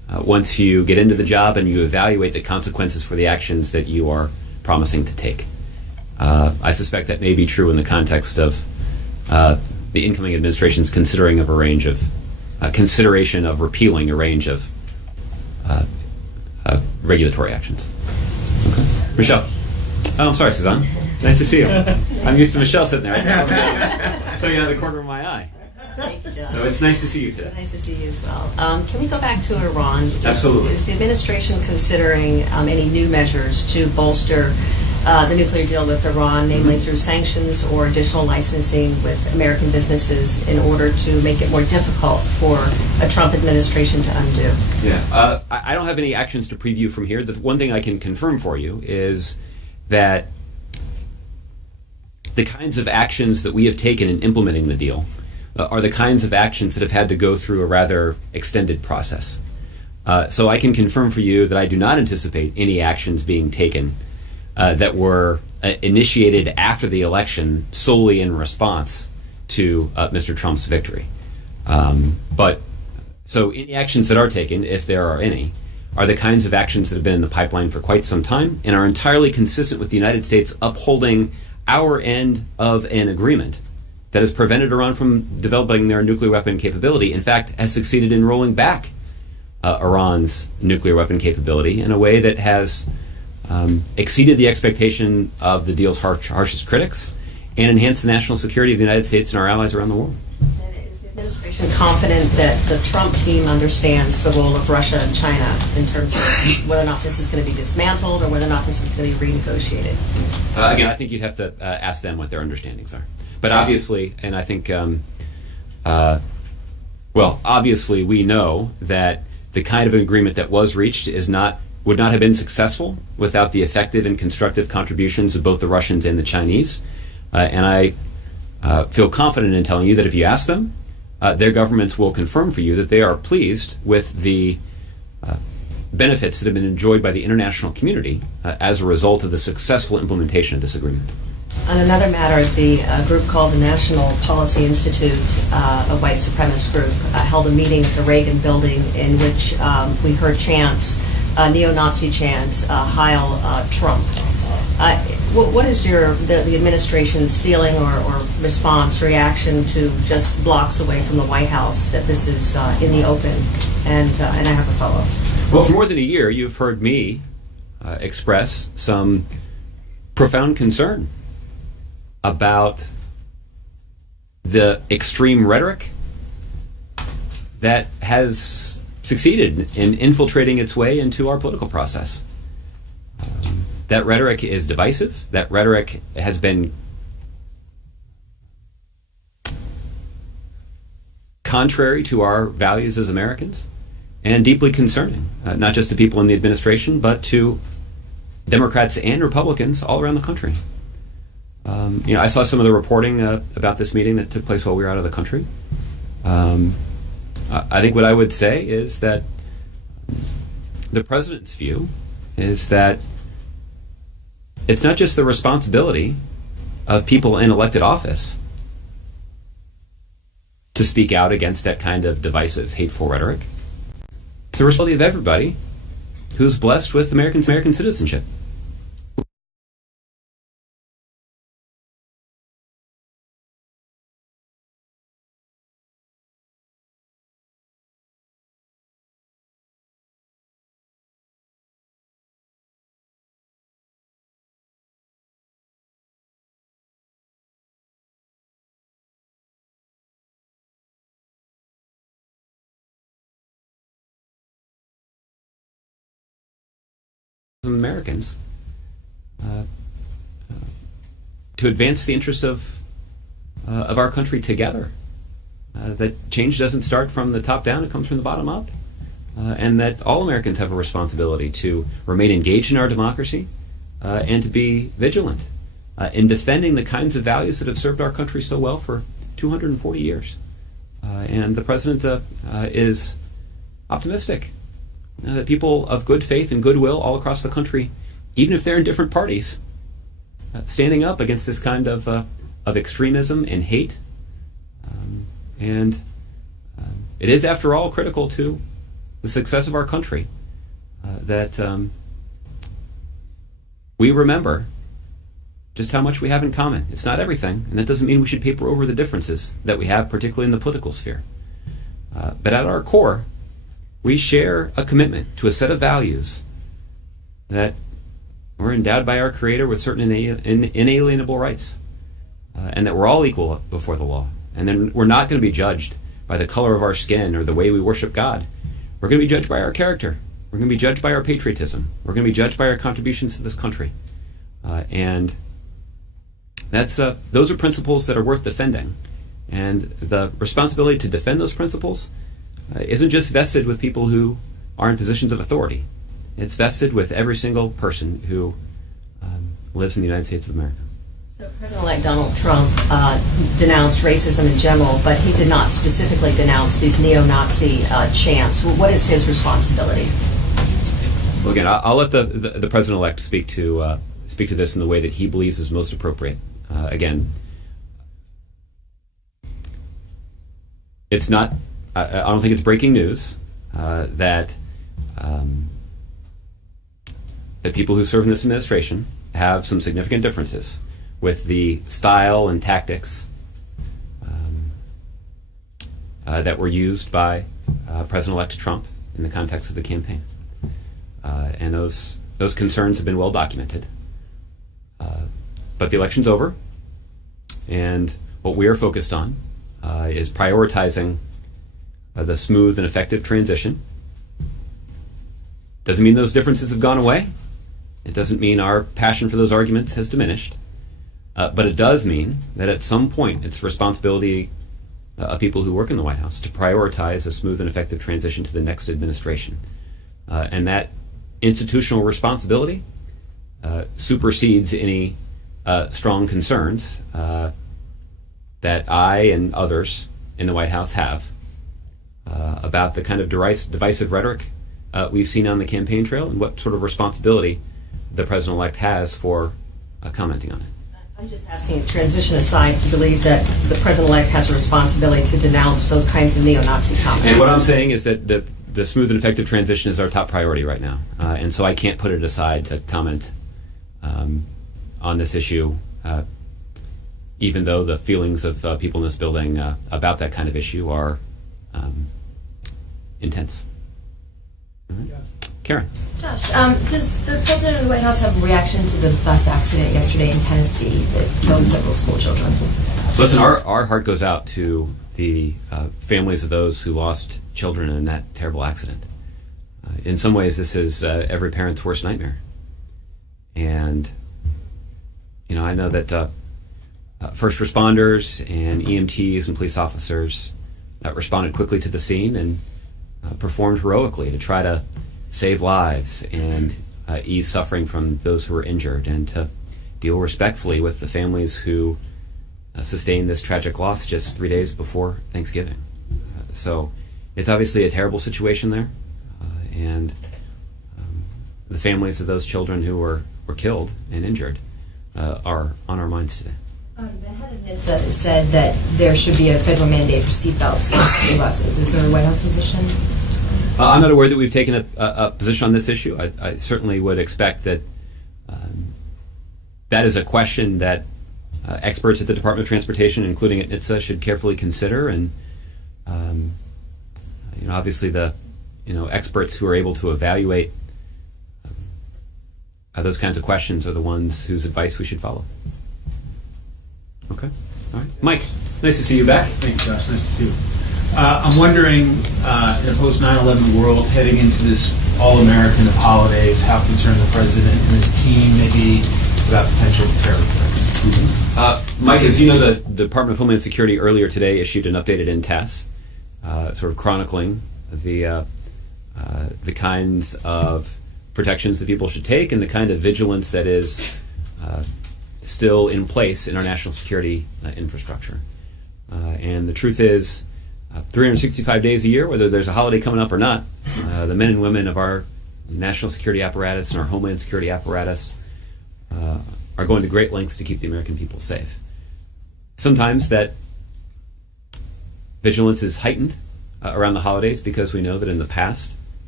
once you get into the job and you evaluate the consequences for the actions that you are promising to take. I suspect that may be true in the context of the incoming administration's consideration of repealing a range of regulatory actions. Okay. Michelle. Oh, I'm sorry, Suzanne. Nice to see you. I'm used to Michelle sitting there. So you out of the corner of my eye. Thank you, John. So it's nice to see you today. Nice to see you as well. Can we go back to Iran? Absolutely. Is the administration considering any new measures to bolster the nuclear deal with Iran, namely through sanctions or additional licensing with American businesses in order to make it more difficult for a Trump administration to undo? Yeah. I don't have any actions to preview from here. The one thing I can confirm for you is that the kinds of actions that we have taken in implementing the deal are the kinds of actions that have had to go through a rather extended process. So I can confirm for you that I do not anticipate any actions being taken that were initiated after the election solely in response to Mr. Trump's victory. But so any actions that are taken, if there are any, are the kinds of actions that have been in the pipeline for quite some time and are entirely consistent with the United States upholding our end of an agreement that has prevented Iran from developing their nuclear weapon capability. In fact, has succeeded in rolling back Iran's nuclear weapon capability in a way that has exceeded the expectation of the deal's harshest critics and enhanced the national security of the United States and our allies around the world. And is the administration confident that the Trump team understands the role of Russia and China in terms of whether or not this is going to be dismantled or whether or not this is going to be renegotiated? Again, I think you'd have to ask them what their understandings are. But obviously, and I think, obviously we know that the kind of agreement that was reached would not have been successful without the effective and constructive contributions of both the Russians and the Chinese. And I feel confident in telling you that if you ask them, their governments will confirm for you that they are pleased with the benefits that have been enjoyed by the international community as a result of the successful implementation of this agreement. On another matter, the group called the National Policy Institute, a white supremacist group, held a meeting at the Reagan building in which we heard chants, neo-Nazi chants, Heil Trump. What is the administration's feeling or response, reaction to just blocks away from the White House that this is in the open? And I have a follow-up. Well, for more than a year, you've heard me express some profound concern about the extreme rhetoric that has succeeded in infiltrating its way into our political process. That rhetoric is divisive. That rhetoric has been contrary to our values as Americans and deeply concerning, not just to people in the administration, but to Democrats and Republicans all around the country. I saw some of the reporting about this meeting that took place while we were out of the country. I think what I would say is that the president's view is that it's not just the responsibility of people in elected office to speak out against that kind of divisive, hateful rhetoric. It's the responsibility of everybody who's blessed with American citizenship. Americans to advance the interests of our country together. That change doesn't start from the top down; it comes from the bottom up, and that all Americans have a responsibility to remain engaged in our democracy and to be vigilant in defending the kinds of values that have served our country so well for 240 years. And the president is optimistic that people of good faith and goodwill all across the country, even if they're in different parties, standing up against this kind of extremism and hate. And it is, after all, critical to the success of our country, that we remember just how much we have in common. It's not everything, and that doesn't mean we should paper over the differences that we have, particularly in the political sphere. But at our core, we share a commitment to a set of values that we're endowed by our Creator with certain inalienable rights, and that we're all equal before the law. And then we're not going to be judged by the color of our skin or the way we worship God. We're going to be judged by our character. We're going to be judged by our patriotism. We're going to be judged by our contributions to this country. And those are principles that are worth defending. And the responsibility to defend those principles isn't just vested with people who are in positions of authority. It's vested with every single person who lives in the United States of America. So President-elect Donald Trump denounced racism in general, but he did not specifically denounce these neo-Nazi chants. What is his responsibility? Well, again, I'll let the president-elect speak to this in the way that he believes is most appropriate. Again, it's not. I don't think it's breaking news that people who serve in this administration have some significant differences with the style and tactics that were used by President-elect Trump in the context of the campaign. And those concerns have been well documented. But the election's over, and what we are focused on is prioritizing the smooth and effective transition. Doesn't mean those differences have gone away. It doesn't mean our passion for those arguments has diminished. But it does mean that at some point it's the responsibility of people who work in the White House to prioritize a smooth and effective transition to the next administration. And that institutional responsibility supersedes any strong concerns that I and others in the White House have about the kind of divisive rhetoric we've seen on the campaign trail and what sort of responsibility the president-elect has for commenting on it. I'm just asking, transition aside, do you believe that the president-elect has a responsibility to denounce those kinds of neo-Nazi comments? And what I'm saying is that the smooth and effective transition is our top priority right now. And so I can't put it aside to comment on this issue, even though the feelings of people in this building about that kind of issue are intense. Right. Karen. Josh, does the president of the White House have a reaction to the bus accident yesterday in Tennessee that killed several school children? Listen, our heart goes out to the families of those who lost children in that terrible accident. In some ways, this is every parent's worst nightmare. And, I know that first responders and EMTs and police officers responded quickly to the scene and performed heroically to try to save lives and ease suffering from those who were injured and to deal respectfully with the families who sustained this tragic loss just 3 days before Thanksgiving. So it's obviously a terrible situation there, and the families of those children who were killed and injured are on our minds today. The head of NHTSA said that there should be a federal mandate for seatbelts in school buses. Is there a White House position? I'm not aware that we've taken a position on this issue. I certainly would expect that that is a question that experts at the Department of Transportation, including at NHTSA, should carefully consider. And obviously the experts who are able to evaluate those kinds of questions are the ones whose advice we should follow. Okay. All right. Mike, nice to see you back. Thank you, Josh. Nice to see you. I'm wondering, in a post-9/11 world, heading into this all-American of holidays, how concerned the president and his team may be about potential terror threats. Mike, as you know, the Department of Homeland Security earlier today issued an updated intas, sort of chronicling the kinds of protections that people should take and the kind of vigilance that is still in place in our national security infrastructure. And the truth is, 365 days a year, whether there's a holiday coming up or not, the men and women of our national security apparatus and our homeland security apparatus are going to great lengths to keep the American people safe. Sometimes that vigilance is heightened around the holidays because we know that in the past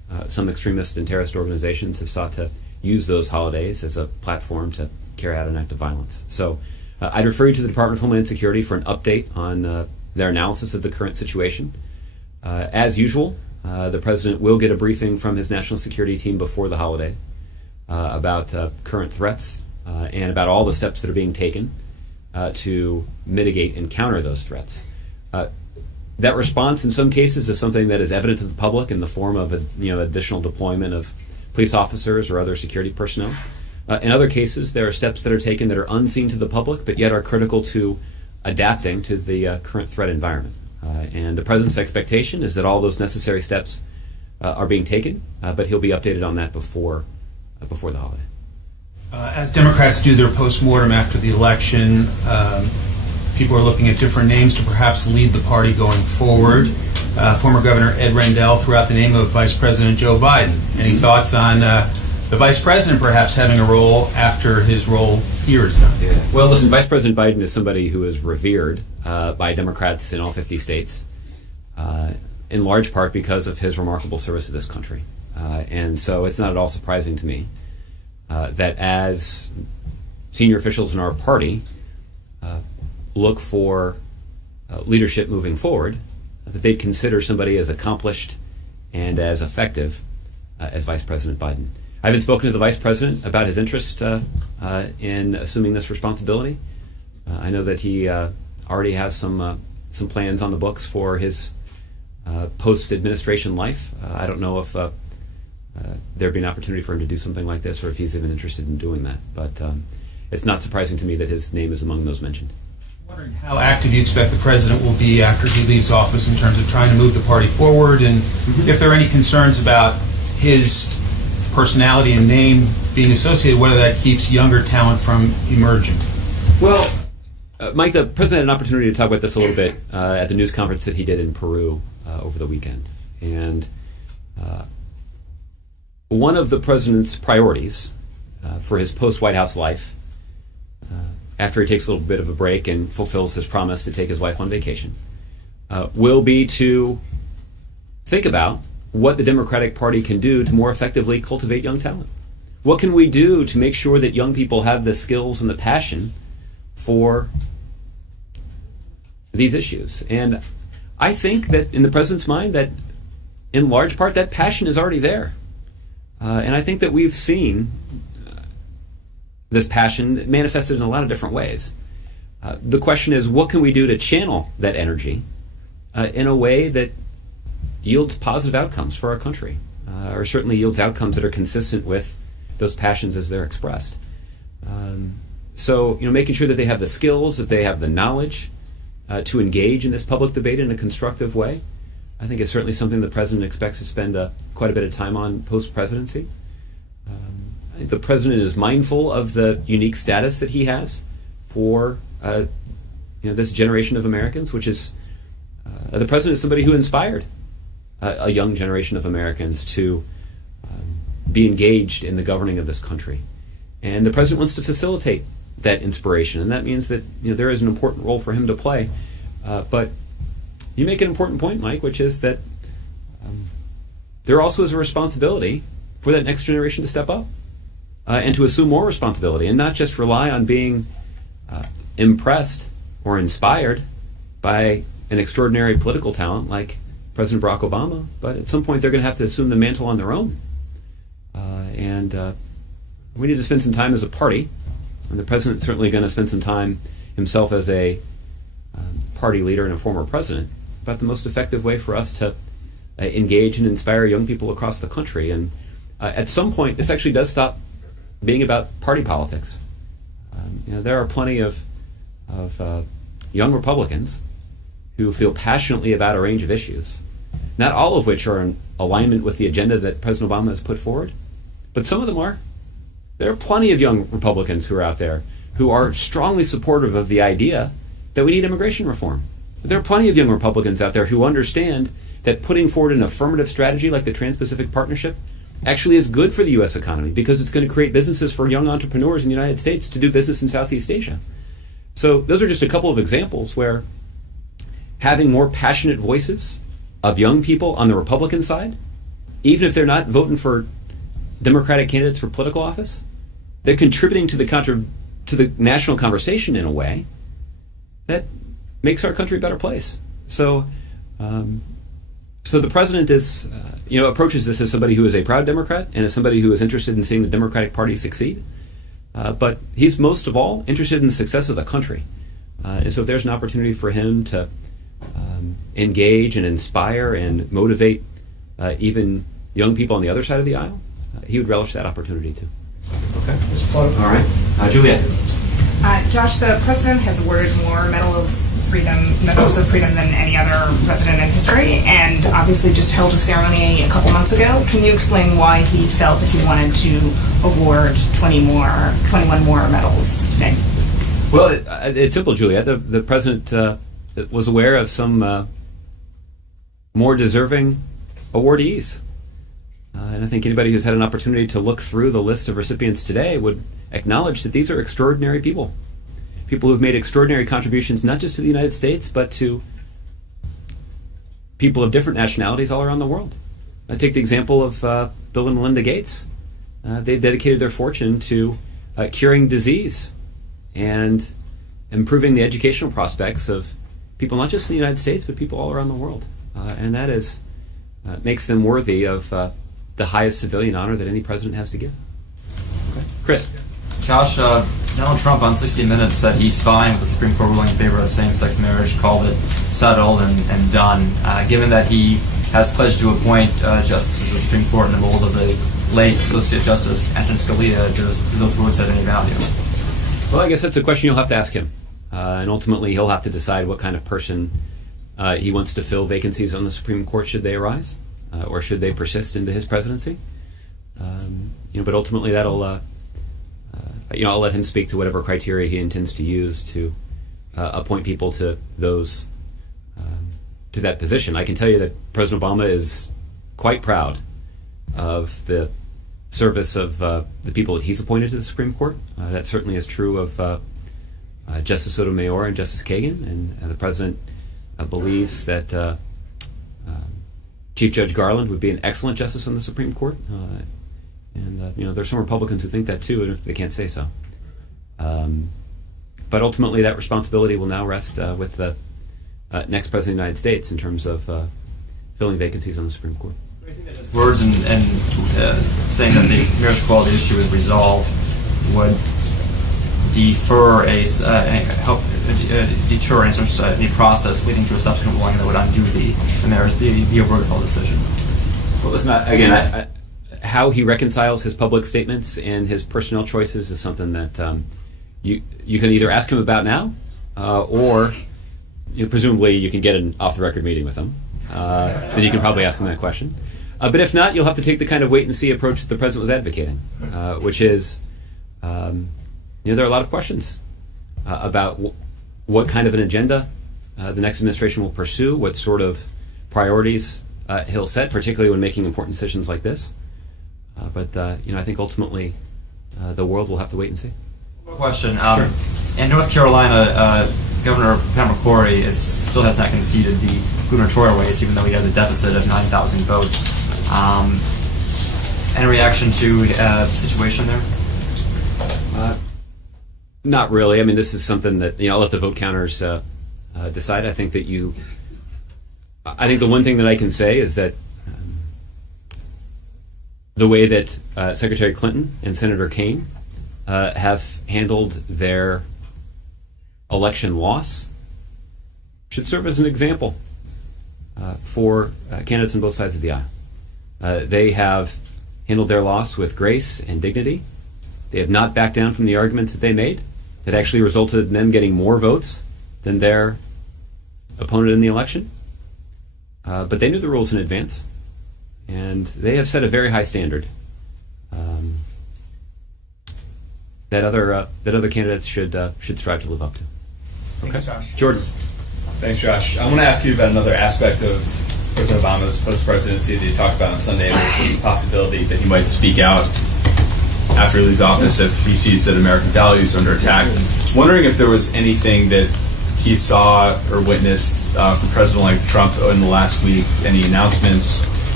Some extremist and terrorist organizations have sought to use those holidays as a platform to carry out an act of violence. So I'd refer you to the Department of Homeland Security for an update on their analysis of the current situation. As usual, the President will get a briefing from his national security team before the holiday about current threats and about all the steps that are being taken to mitigate and counter those threats. That response in some cases is something that is evident to the public in the form of additional deployment of police officers or other security personnel. In other cases, there are steps that are taken that are unseen to the public but yet are critical to adapting to the current threat environment. And the President's expectation is that all those necessary steps are being taken, but he'll be updated on that before the holiday. As Democrats do their postmortem after the election, people are looking at different names to perhaps lead the party going forward. Former Governor Ed Rendell threw out the name of Vice President Joe Biden. Any thoughts on the Vice President perhaps having a role after his role here is done? Yeah. Well, listen, Vice President Biden is somebody who is revered by Democrats in all 50 states, in large part because of his remarkable service to this country. And so it's not at all surprising to me that as senior officials in our party look for leadership moving forward, that they'd consider somebody as accomplished and as effective as Vice President Biden. I haven't spoken to the Vice President about his interest in assuming this responsibility. I know that he already has some plans on the books for his post-administration life. I don't know if there'd be an opportunity for him to do something like this or if he's even interested in doing that. But it's not surprising to me that his name is among those mentioned. I'm wondering how active you expect the President will be after he leaves office in terms of trying to move the party forward, and if there are any concerns about his personality and name being associated, whether that keeps younger talent from emerging. Well, Mike, the President had an opportunity to talk about this a little bit at the news conference that he did in Peru over the weekend. And one of the President's priorities for his post-White House life, after he takes a little bit of a break and fulfills his promise to take his wife on vacation, will be to think about what the Democratic Party can do to more effectively cultivate young talent. What can we do to make sure that young people have the skills and the passion for these issues? And I think that in the President's mind that in large part that passion is already there. And I think that we've seen this passion manifested in a lot of different ways. The question is, what can we do to channel that energy in a way that yields positive outcomes for our country, or certainly yields outcomes that are consistent with those passions as they're expressed. So, making sure that they have the skills, that they have the knowledge to engage in this public debate in a constructive way, I think is certainly something the President expects to spend quite a bit of time on post-presidency. I think the President is mindful of the unique status that he has for this generation of Americans, which is the President is somebody who inspired a young generation of Americans to be engaged in the governing of this country. And the President wants to facilitate that inspiration, and that means that there is an important role for him to play. But you make an important point, Mike, which is that there also is a responsibility for that next generation to step up and to assume more responsibility and not just rely on being impressed or inspired by an extraordinary political talent like President Barack Obama, but at some point they're going to have to assume the mantle on their own. And we need to spend some time as a party, and the President's certainly going to spend some time himself as a party leader and a former president, about the most effective way for us to engage and inspire young people across the country. And at some point, this actually does stop being about party politics. There are plenty of young Republicans who feel passionately about a range of issues, not all of which are in alignment with the agenda that President Obama has put forward, but some of them are. There are plenty of young Republicans who are out there who are strongly supportive of the idea that we need immigration reform. There are plenty of young Republicans out there who understand that putting forward an affirmative strategy like the Trans-Pacific Partnership actually is good for the U.S. economy because it's going to create businesses for young entrepreneurs in the United States to do business in Southeast Asia. So those are just a couple of examples where having more passionate voices of young people on the Republican side even if they're not voting for Democratic candidates for political office, they're contributing to the national conversation in a way that makes our country a better place. So, so the president is, approaches this as somebody who is a proud Democrat and as somebody who is interested in seeing the Democratic Party succeed. But he's most of all interested in the success of the country. And so if there's an opportunity for him to engage and inspire and motivate even young people on the other side of the aisle, he would relish that opportunity too. Okay. All right. Juliet. Josh, the president has awarded more medals of freedom than any other president in history, and obviously just held a ceremony a couple months ago. Can you explain why he felt that he wanted to award 21 more medals today? Well, it's simple, Juliet. The president was aware of some more deserving awardees. And I think anybody who's had an opportunity to look through the list of recipients today would acknowledge that these are extraordinary people. People who have made extraordinary contributions not just to the United States, but to people of different nationalities all around the world. I take the example of Bill and Melinda Gates. They've dedicated their fortune to curing disease and improving the educational prospects of people not just in the United States, but people all around the world. And that is makes them worthy of the highest civilian honor that any president has to give. Okay. Chris. Josh, Donald Trump on 60 Minutes said he's fine with the Supreme Court ruling in favor of same-sex marriage, called it settled and done. Given that he has pledged to appoint justices to the Supreme Court in the mold of the late Associate Justice Antonin Scalia, do those words have any value? Well, I guess that's a question you'll have to ask him. And ultimately, he'll have to decide what kind of person he wants to fill vacancies on the Supreme Court should they arise, or should they persist into his presidency. But ultimately, that'll I'll let him speak to whatever criteria he intends to use to appoint people to those to that position. I can tell you that President Obama is quite proud of the service of the people that he's appointed to the Supreme Court. That certainly is true of Justice Sotomayor and Justice Kagan, and the president believes that Chief Judge Garland would be an excellent justice on the Supreme Court. There's some Republicans who think that too, and if they can't say so. But ultimately, that responsibility will now rest with the next president of the United States in terms of filling vacancies on the Supreme Court. Words and saying that the marriage equality issue is resolved would defer deter any process leading to a subsequent ruling that would undo the marriage, the Obergefell decision. Well, listen, how he reconciles his public statements and his personnel choices is something that you can either ask him about now, or presumably you can get an off-the-record meeting with him, and you can probably ask him that question. But if not, you'll have to take the kind of wait-and-see approach that the president was advocating, which is, there are a lot of questions about what kind of an agenda the next administration will pursue, what sort of priorities he'll set, particularly when making important decisions like this. But I think ultimately the world will have to wait and see. One question. Sure. In North Carolina, Governor Pat McCrory still has not conceded the gubernatorial race, even though he has a deficit of 9,000 votes. Any reaction to the situation there? Not really. I mean, this is something that I'll let the vote counters decide. I think that the one thing that I can say is that the way that Secretary Clinton and Senator Kaine have handled their election loss should serve as an example for candidates on both sides of the aisle. They have handled their loss with grace and dignity. They have not backed down from the arguments that they made that actually resulted in them getting more votes than their opponent in the election. But they knew the rules in advance, and they have set a very high standard that other candidates should strive to live up to. Thanks, Josh. Jordan. Thanks, Josh. I want to ask you about another aspect of President Obama's post-presidency that he talked about on Sunday, which was the possibility that he might speak out after he leaves office if he sees that American values are under attack. Wondering if there was anything that he saw or witnessed from President-elect Trump in the last week, any announcements,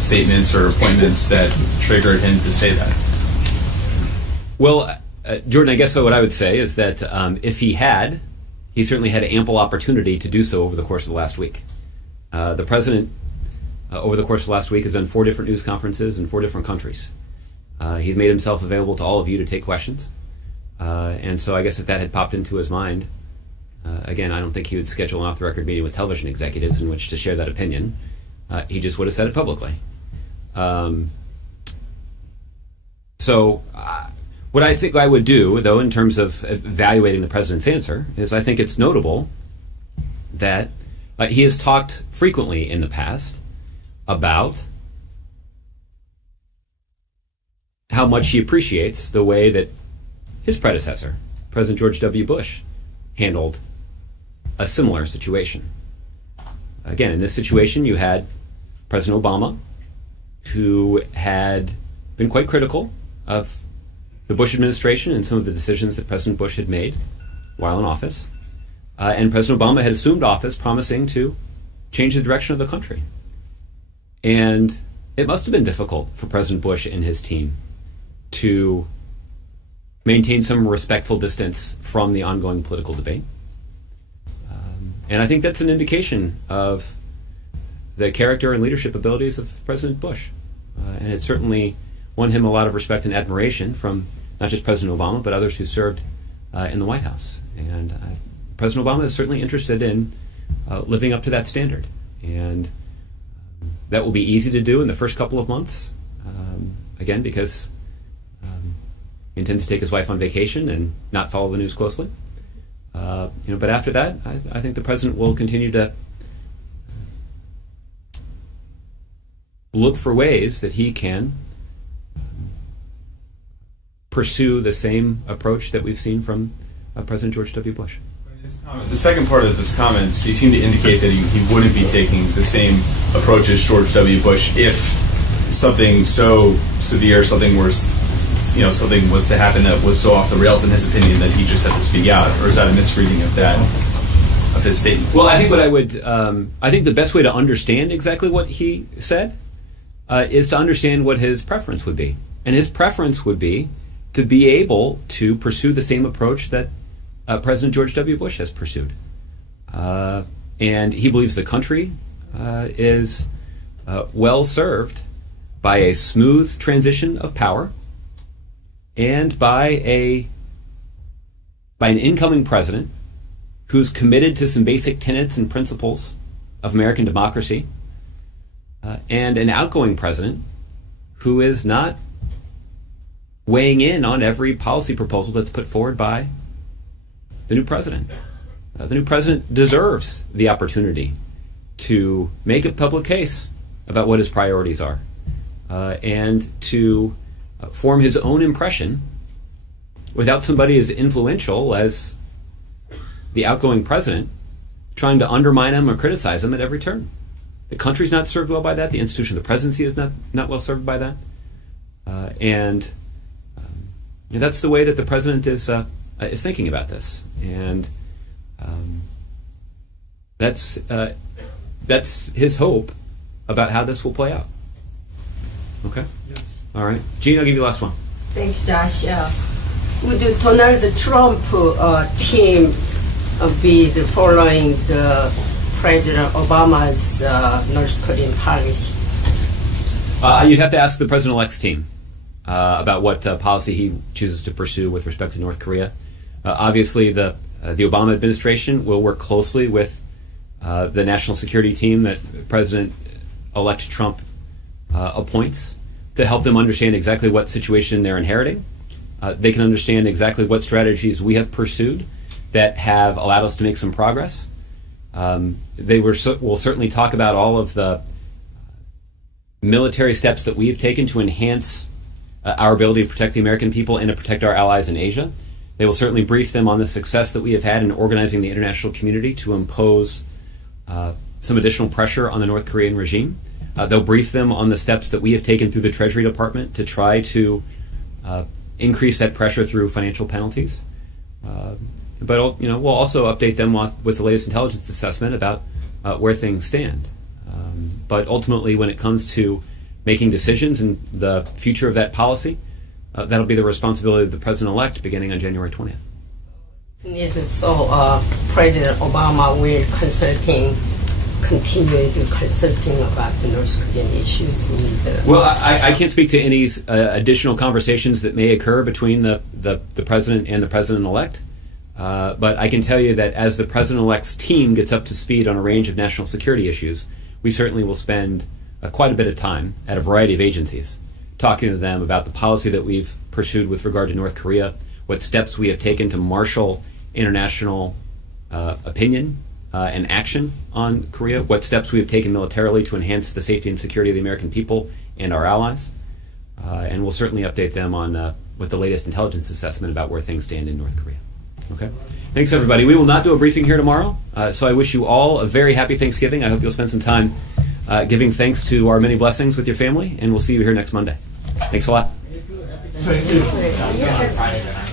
statements or appointments that triggered him to say that? Well, Jordan, I guess what I would say is that if he certainly had ample opportunity to do so over the course of the last week. The president, over the course of the last week, has done 4 different news conferences in 4 different countries. He's made himself available to all of you to take questions. And so I guess if that had popped into his mind, again, I don't think he would schedule an off-the-record meeting with television executives in which to share that opinion. He just would have said it publicly. What I think I would do, though, in terms of evaluating the president's answer, is I think it's notable that he has talked frequently in the past about how much he appreciates the way that his predecessor, President George W. Bush, handled a similar situation. Again, in this situation, you had President Obama, who had been quite critical of the Bush administration and some of the decisions that President Bush had made while in office. And President Obama had assumed office promising to change the direction of the country. And it must have been difficult for President Bush and his team to maintain some respectful distance from the ongoing political debate. And I think that's an indication of the character and leadership abilities of President Bush. And it certainly won him a lot of respect and admiration from not just President Obama, but others who served in the White House. And President Obama is certainly interested in living up to that standard. And that will be easy to do in the first couple of months, again, because he intends to take his wife on vacation and not follow the news closely. But after that, I think the president will continue to look for ways that he can pursue the same approach that we've seen from President George W. Bush. The second part of his comments, he seemed to indicate that he wouldn't be taking the same approach as George W. Bush if something so severe, something was to happen that was so off the rails in his opinion that he just had to speak out. Or is that a misreading of his statement? Well, I think I think the best way to understand exactly what he said is to understand what his preference would be. And his preference would be to be able to pursue the same approach that President George W. Bush has pursued. And he believes the country is well served by a smooth transition of power and by an incoming president who's committed to some basic tenets and principles of American democracy, and an outgoing president who is not weighing in on every policy proposal that's put forward by the new president. The new president deserves the opportunity to make a public case about what his priorities are, and to form his own impression without somebody as influential as the outgoing president trying to undermine him or criticize him at every turn. The country's not served well by that. The institution of the presidency is not well served by that. And that's the way that the president is thinking about this. And that's his hope about how this will play out. Okay? Yes. All right. Gene, I'll give you the last one. Thanks, Josh. Would Donald Trump team be following the President Obama's North Korean policy? You'd have to ask the president-elect's team about what policy he chooses to pursue with respect to North Korea. Obviously, the Obama administration will work closely with the national security team that President-elect Trump appoints to help them understand exactly what situation they're inheriting. They can understand exactly what strategies we have pursued that have allowed us to make some progress. They will certainly talk about all of the military steps that we have taken to enhance our ability to protect the American people and to protect our allies in Asia. They will certainly brief them on the success that we have had in organizing the international community to impose some additional pressure on the North Korean regime. They'll brief them on the steps that we have taken through the Treasury Department to try to increase that pressure through financial penalties. But we'll also update them with the latest intelligence assessment about where things stand. But ultimately, when it comes to making decisions and the future of that policy, that'll be the responsibility of the president-elect beginning on January 20th. So President Obama will continue to consulting about the North Korean issues with Well, I can't speak to any additional conversations that may occur between the president and the president-elect, but I can tell you that as the president-elect's team gets up to speed on a range of national security issues, we certainly will spend quite a bit of time at a variety of agencies talking to them about the policy that we've pursued with regard to North Korea, what steps we have taken to marshal international opinion and action on Korea, what steps we have taken militarily to enhance the safety and security of the American people and our allies, and we'll certainly update them on with the latest intelligence assessment about where things stand in North Korea. Okay? Thanks, everybody. We will not do a briefing here tomorrow, so I wish you all a very happy Thanksgiving. I hope you'll spend some time giving thanks to our many blessings with your family, and we'll see you here next Monday. Thanks a lot. Thank you. Friday night.